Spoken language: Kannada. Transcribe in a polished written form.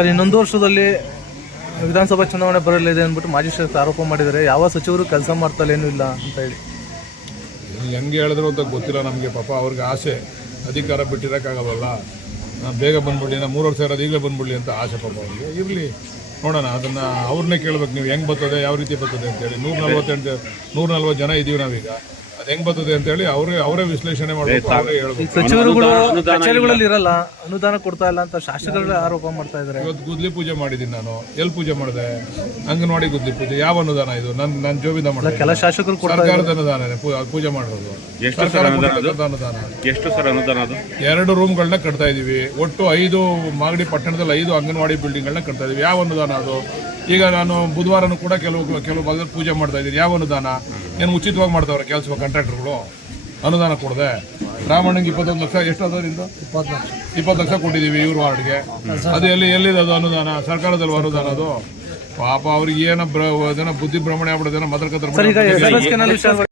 ಸರ್, ಇನ್ನೊಂದು ವರ್ಷದಲ್ಲಿ ವಿಧಾನಸಭಾ ಚುನಾವಣೆ ಬರಲಿದೆ ಅಂದ್ಬಿಟ್ಟು ಮಾಜಿ ಶಾಸಕ ಆರೋಪ ಮಾಡಿದ್ದಾರೆ. ಯಾವ ಸಚಿವರು ಕೆಲಸ ಮಾಡ್ತಲ್ಲ ಏನೂ ಇಲ್ಲ ಅಂತ ಹೇಳಿ. ಹೆಂಗೆ ಹೇಳಿದ್ರು ಅಂತ ಗೊತ್ತಿಲ್ಲ ನಮಗೆ. ಪಾಪ ಅವ್ರಿಗೆ ಆಸೆ, ಅಧಿಕಾರ ಬಿಟ್ಟಿರೋಕ್ಕಾಗಲ್ಲ, ಬೇಗ ಬಂದ್ಬಿಡ್ಲಿ, 3 ವರ್ಷ ಇರೋದು ಈಗಲೇ ಬಂದ್ಬಿಡ್ಲಿ ಅಂತ ಆಸೆ ಪಾಪ ಅವ್ರಿಗೆ. ಇರಲಿ, ನೋಡೋಣ. ಅದನ್ನು ಅವ್ರನ್ನೇ ಕೇಳ್ಬೇಕು, ನೀವು ಹೆಂಗೆ ಬರ್ತದೆ, ಯಾವ ರೀತಿ ಬರ್ತದೆ ಅಂತೇಳಿ. 140 ಜನ ಇದ್ದೀವಿ ನಾವೀಗ. ಅದು ಹೆಂಗೆ ಬರ್ತದೆ ಅಂತೇಳಿ ಅವರೇ ವಿಶ್ಲೇಷಣೆ ಮಾಡಬೇಕು, ಅವರೇ ಹೇಳ್ಬೇಕು. ಸಚಿವರುಗಳು ಕಚೇರಿಗಳಲ್ಲಿ ಇರಲ್ಲ, ಅನುದಾನ ಕೊಡ್ತಾ ಇಲ್ಲ ಅಂತ ಶಾಸಕರುಗಳೇ ಆರೋಪ ಮಾಡ್ತಾ ಇದ್ದಾರೆ. ಇವತ್ತು ಗುದ್ಲಿ ಪೂಜೆ ಮಾಡಿದ್ದೀನಿ ನಾನು. ಎಲ್ಲಿ ಪೂಜೆ ಮಾಡಿದೆ? ಅಂಗನವಾಡಿ ಗುದ್ಲಿ ಪೂಜೆ. ಯಾವ ಅನುದಾನ ಇದು? ನನ್ನ ಜೋಬಿಂದ ಮಾಡಿದೆ. ಕೆಲ ಶಾಸಕರು ಸರ್ಕಾರದ ಅನುದಾನ ಪೂಜೆ ಮಾಡಿರೋದು. ಅನುದಾನ ಎಷ್ಟು ಸರ್ ಅನುದಾನ? ಅದು 2 ರೂಮ್ಗಳನ್ನ ಕಟ್ತಾ ಇದೀವಿ. ಒಟ್ಟು 5 ಮಾಗಡಿ ಪಟ್ಟಣದಲ್ಲಿ 5 ಅಂಗನವಾಡಿ ಬಿಲ್ಡಿಂಗ್ಗಳನ್ನ ಕಟ್ತಾ ಇದೀವಿ. ಯಾವ ಅನುದಾನ ಅದು? ಈಗ ನಾನು ಬುಧವಾರನೂ ಕೂಡ ಕೆಲವು ಭಾಗದಲ್ಲಿ ಪೂಜೆ ಮಾಡ್ತಾ ಇದ್ದೀನಿ. ಯಾವ ಅನುದಾನ? ಏನು ಉಚಿತವಾಗಿ ಮಾಡ್ತಾವ್ರೆ ಕೆಲಸ ಕಾಂಟ್ರಾಕ್ಟರ್ಗಳು? ಅನುದಾನ ಕೊಡದೆ ರಾಮಣ್ಣಂಗೆ 21 ಲಕ್ಷ ಎಷ್ಟು ಅದರಿಂದ 20 ಲಕ್ಷ ಕೊಟ್ಟಿದ್ದೀವಿ ಇವ್ರ ವಾರ್ಡ್ಗೆ. ಅದು ಎಲ್ಲಿದೆ ಅದು ಅನುದಾನ? ಸರ್ಕಾರದಲ್ಲಿ ಅನುದಾನ ಅದು. ಪಾಪ ಅವ್ರಿಗೆ ಏನೋ ಬುದ್ಧಿ ಭ್ರಮಣೆ ಆಗ್ಬಿಡೋದೇನೋ, ಮದರ್ಕತ್ರ